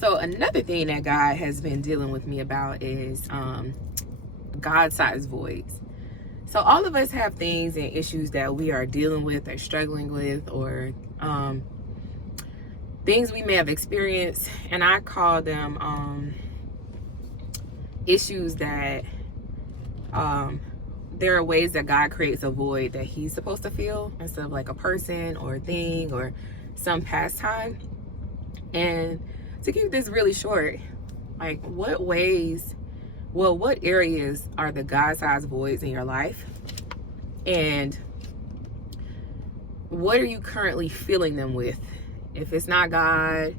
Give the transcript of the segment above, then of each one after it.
So another thing that God has been dealing with me about is God-sized voids. So all of us have things and issues that we are dealing with or struggling with, or things we may have experienced, and I call them issues that there are ways that God creates a void that he's supposed to fill instead of like a person or a thing or some pastime. And to keep this really short, like what areas are the God-sized voids in your life? And what are you currently filling them with? If it's not God,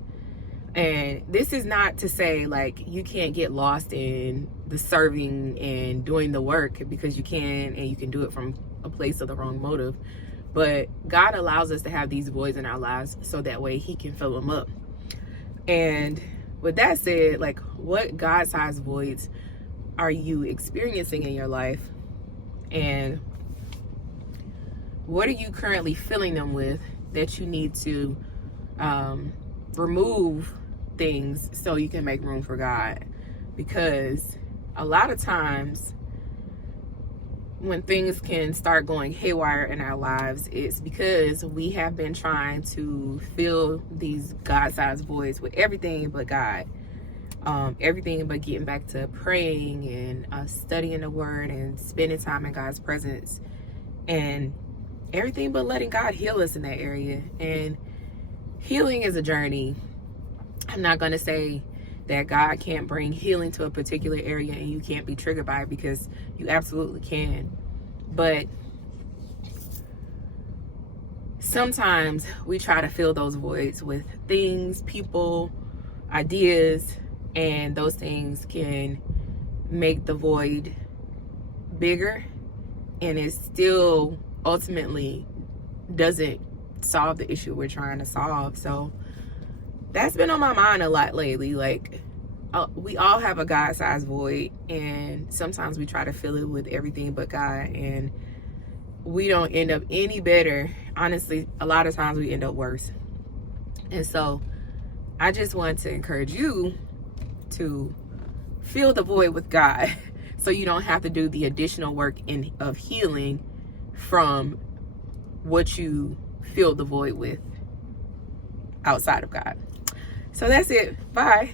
and this is not to say like you can't get lost in the serving and doing the work, because you can, and you can do it from a place of the wrong motive. But God allows us to have these voids in our lives so that way he can fill them up. And with that said, like what God-sized voids are you experiencing in your life? And what are you currently filling them with that you need to remove things so you can make room for God? Because a lot of times when things can start going haywire in our lives, it's because we have been trying to fill these God-sized voids with everything but God. Everything but getting back to praying and studying the word and spending time in God's presence, and everything but letting God heal us in that area. And healing is a journey. I'm not going to say that God can't bring healing to a particular area and you can't be triggered by it, because you absolutely can. But sometimes we try to fill those voids with things, people, ideas, and those things can make the void bigger, and it still ultimately doesn't solve the issue we're trying to solve. So that's been on my mind a lot lately. Like we all have a God-sized void, and sometimes we try to fill it with everything but God, and we don't end up any better. Honestly, a lot of times we end up worse. And so I just want to encourage you to fill the void with God so you don't have to do the additional work of healing from what you fill the void with outside of God. So that's it. Bye.